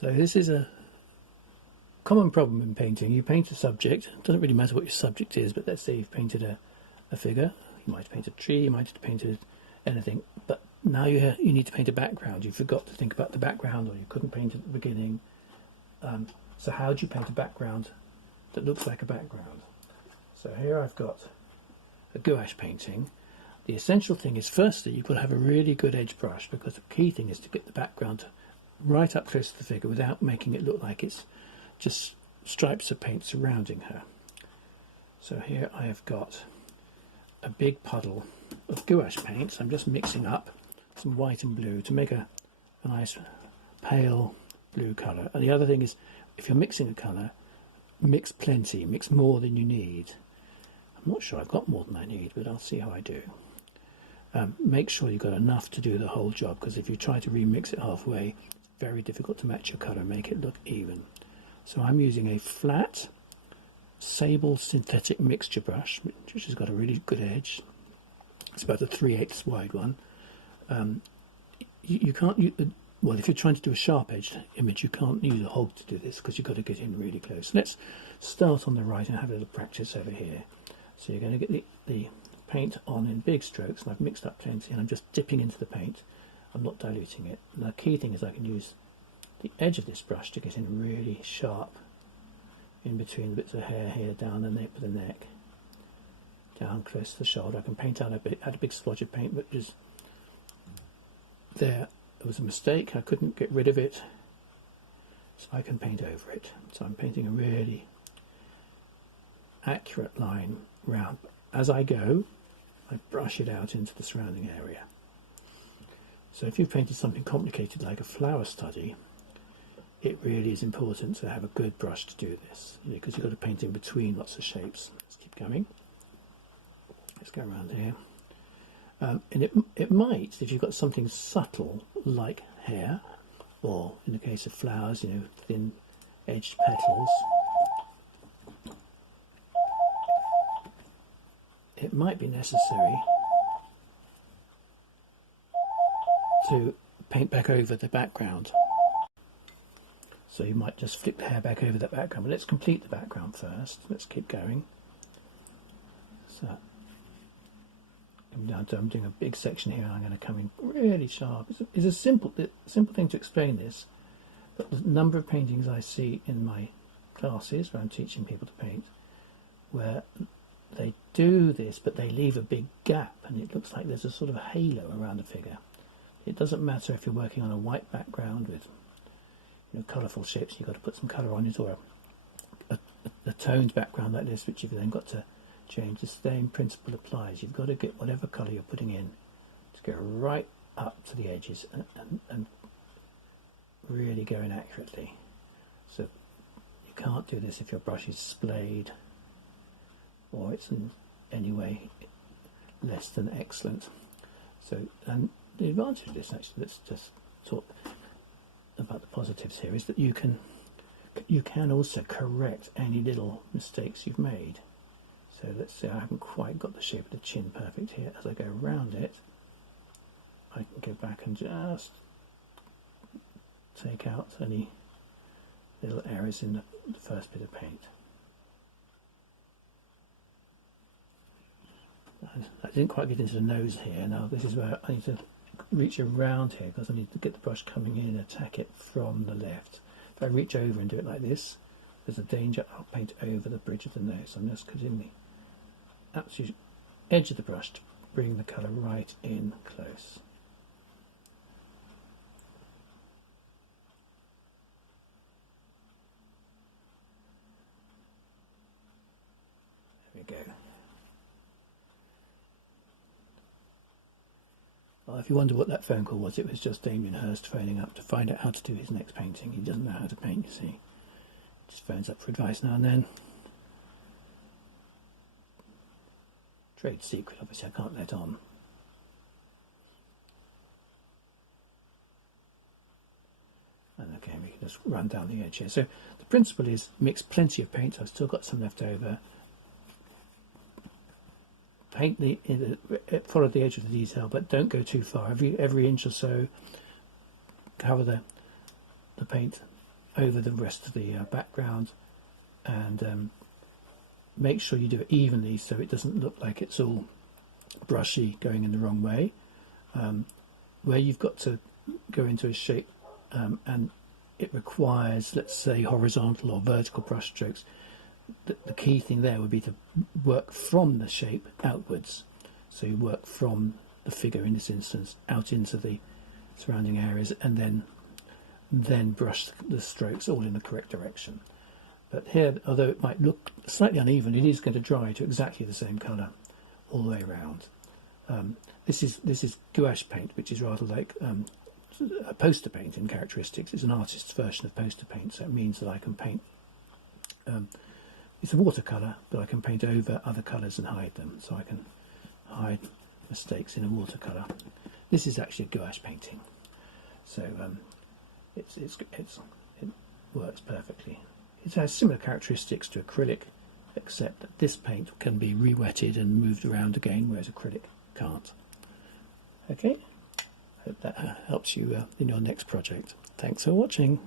So this is a common problem in painting. You paint a subject, it doesn't really matter what your subject is, but let's say you've painted a figure, you might have painted a tree, you might have painted anything, but now you need to paint a background. You forgot to think about the background, or you couldn't paint at the beginning. So how do you paint a background that looks like a background? So here I've got a gouache painting. The essential thing is, firstly, you've got to have a really good edge brush, because the key thing is to get the background right up close to the figure without making it look like it's just stripes of paint surrounding her. So here I have got a big puddle of gouache paint. So I'm just mixing up some white and blue to make a nice pale blue colour. And the other thing is, if you're mixing a colour, mix plenty, mix more than you need. I'm not sure I've got more than I need, but I'll see how I do. Make sure you've got enough to do the whole job, because if you try to remix it halfway, it's very difficult to match your colour and make it look even. So I'm using a flat sable synthetic mixture brush, which has got a really good edge. It's about a 3/8 wide one. You can't, well, if you're trying to do a sharp edged image, you can't use a hog to do this, because you've got to get in really close. Let's start on the right and have a little practice over here. So you're going to get the paint on in big strokes, and I've mixed up plenty, and I'm just dipping into the paint. I'm not diluting it. And the key thing is I can use the edge of this brush to get in really sharp in between the bits of hair here, down the nape of the neck, down close to the shoulder. I can paint out a big splotch of paint, but just there was a mistake. I couldn't get rid of it, so I can paint over it. So I'm painting a really accurate line round. As I go, I brush it out into the surrounding area. So if you've painted something complicated like a flower study, it really is important to have a good brush to do this, because you've got to paint in between lots of shapes. Let's keep going. Let's go around here. And it might, if you've got something subtle like hair, or in the case of flowers, thin edged petals, it might be necessary to paint back over the background. So you might just flip the hair back over that background. But let's complete the background first. Let's keep going. So I'm doing a big section here, and I'm going to come in really sharp. It's a simple thing to explain this, but the number of paintings I see in my classes where I'm teaching people to paint, where they do this, but they leave a big gap, and it looks like there's a sort of halo around the figure. It doesn't matter if you're working on a white background with colourful shapes. You've got to put some colour on it, or a toned background like this, which you've then got to change. The same principle applies. You've got to get whatever colour you're putting in to go right up to the edges and really go in accurately. So you can't do this if your brush is splayed, or it's in any way less than excellent. So, and the advantage of this, actually, let's just talk about the positives here, is that you can also correct any little mistakes you've made. So let's say I haven't quite got the shape of the chin perfect here. As I go around it, I can go back and just take out any little errors in the first bit of paint. I didn't quite get into the nose here. Now this is where I need to reach around here, because I need to get the brush coming in and attack it from the left. If I reach over and do it like this, there's a danger I'll paint over the bridge of the nose. I'm just cutting the absolute edge of the brush to bring the colour right in close. There we go. Well, if you wonder what that phone call was, it was just Damien Hirst phoning up to find out how to do his next painting. He doesn't know how to paint, you see. He just phones up for advice now and then. Trade secret, obviously, I can't let on. And okay, we can just run down the edge here. So the principle is mix plenty of paint. I've still got some left over. Paint follow the edge of the detail, but don't go too far. Every inch or so, cover the paint over the rest of the background, and make sure you do it evenly so it doesn't look like it's all brushy going in the wrong way. Where you've got to go into a shape and it requires, let's say, horizontal or vertical brush strokes, the key thing there would be to work from the shape outwards. So you work from the figure, in this instance, out into the surrounding areas, and then brush the strokes all in the correct direction. But here, although it might look slightly uneven, it is going to dry to exactly the same colour all the way around. This is gouache paint, which is rather like a poster paint in characteristics. It's an artist's version of poster paint, so it means that I can paint. It's a watercolour, but I can paint over other colours and hide them. So I can hide mistakes in a watercolour. This is actually a gouache painting, so it works perfectly. It has similar characteristics to acrylic, except that this paint can be re-wetted and moved around again, whereas acrylic can't. Okay, hope that helps you in your next project. Thanks for watching.